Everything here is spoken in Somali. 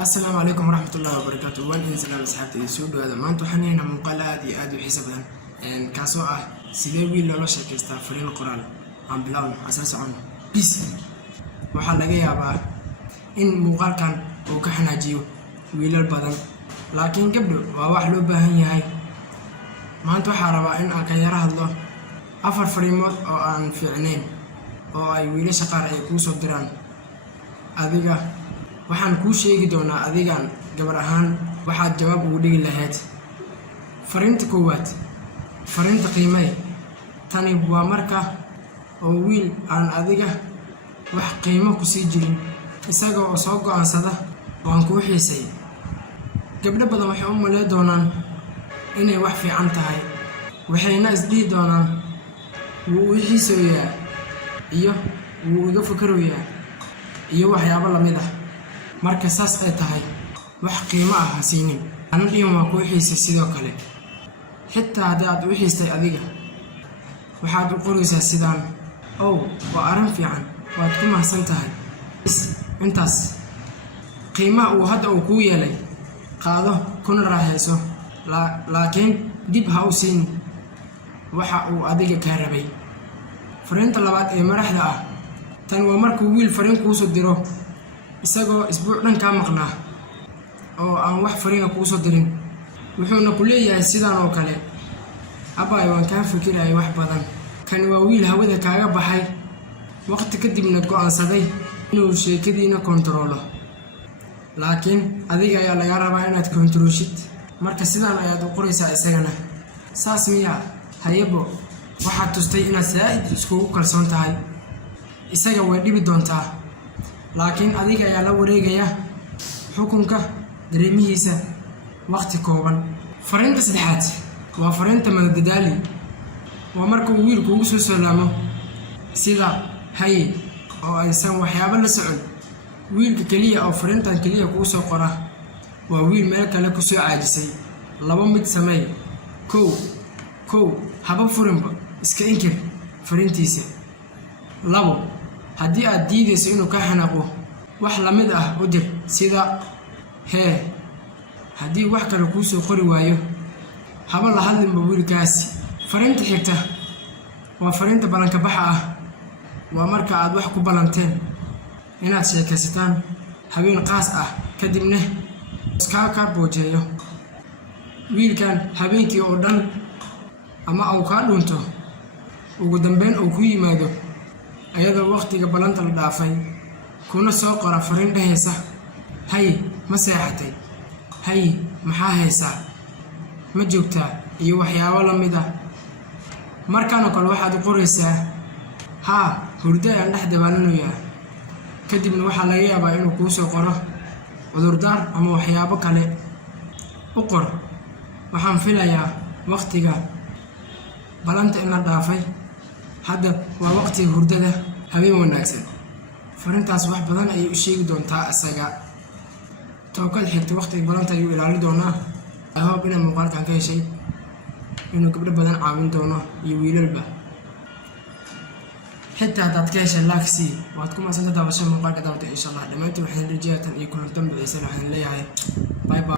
السلام عليكم ورحمة الله وبركاته. وأنا سلام أصحابتي السود هذا ما أنتو حنينا مقالة هذه حسابا كاسوء سيدوي لولا شكستا فرين القرآن عن بلاون أساس عنه بيس وحال لقيا بقى إن مقال كان وكحنا جيو ويل البدن لكن قبله وواحد بهني هاي ما أنتو حاربا إن أكيرها الله أفر فريمات أو أن في عينين أو أي ويل شقار يكوسو دران أذيك waxaan ku sheegi doonaa adigan gabar ahaan waxaad jawaab ugu dhigi lahayd fariinta koowaad fariinta qiimay tani waa marka oo wiil aan adiga wax qiimo ku sii jirin isaga oo soo go'aansada waan ku xiisay gabdho badan waxay u maleey doonaan inay wax fiican tahay waxayna isdii doonaan wuu xiisayaa iyo wuu uga fikirayaa iyo waxyaabo la mid ah marka saas ay tahay wax qiimo ah hasiinin ana dhiin waa ku xiisay sidoo kale xitaa haddii aad u xiistay adiga waxaad u qoraysaa sidaan waa arrin fiican waad ku mahadsan tahay intaas qiimaha uu hadda uu kuu yeelay qaado kuna raaxayso laakiin dib ha u siin waxa uu adiga ka rabay fariinta labaad ee maraxda ah tan waa markuu wiil fariin kuu soo diro isagoo isbuuc dhan ka maqnaa oo aan wax fariina kuu soo dirin wuxuuna ku leeyahay sidaan oo kale abay waan ka fikiray wax badan kan waa wiil hawada kaaga baxay waqti kadibna go'aansaday inuu sheekadiina kontrolo laakiin adiga ayaa laga rabaa inaad kontrolshid marka sidaan ayaad u qoraysaa isagana saas miya haybo waxaad tustay inaad saa'id isku kalsoon tahay isaga way dhibi doontaa laakiin adiga ayaa la wareegaya xukunka dareemihiisa waqti kooban fariinta saddexaad waa fariinta madadaali waa marka uu wiilku ugu soo salaamo sida hay oo aysan waxyaabo la socon wiilka kaliya oo fariintan kaliya ku soo qora waa wiil meel kale ku soo caajisay laba mid sameey kow haba furinba iska inkir fariintiisa labo haddii aad diidayso inuu ka xanaaqo wax la mid ah u dir sida haddii wax kale kuu soo qori waayo haba la hadlinba wiilkaasi fariinta xigta waa fariinta balanka baxa ah waa marka aad wax ku balanteen inaad sheekaysataan habeen qaas ah kadibna iska boojeeyo wiilkan habeenkii oo dhan ama uu ka dhunto ugu dambeyn uu ku yimaado ayadoo waqtiga balanta la dhaafay kuna soo qora fariin dhahaysa hay ma seexatay hay maxaa haysaa ma joogtaa iyo waxyaabo la mid ah markaan kale waxaad u qoraysaa hurdo aan dhex dabaananayaa kadibna waxaa laga yaabaa inuu kuu soo qoro cudurdaar ama waxyaabo kale u qor waxaan filayaa waqtiga balanta in la dhaafay hadda waa waqtiga hurdada habeen wanaagsan fariintaas wax badan ayay u sheegi doontaa isaga tookad xigta waqtiga balanta ayuu ilaali doonaa I hope inaad muuqaalkan ka heshay inuu gabdho badan caawin doono iyo wiilalba xitaa haddaad ka heshay laaksi waad ku mahadsantahay daawashada muuqaalka daawata insha allah dhammaantiin waxaan rajeynayaa tan iyo kulantan bixisay waxaan leeyahay bye bye.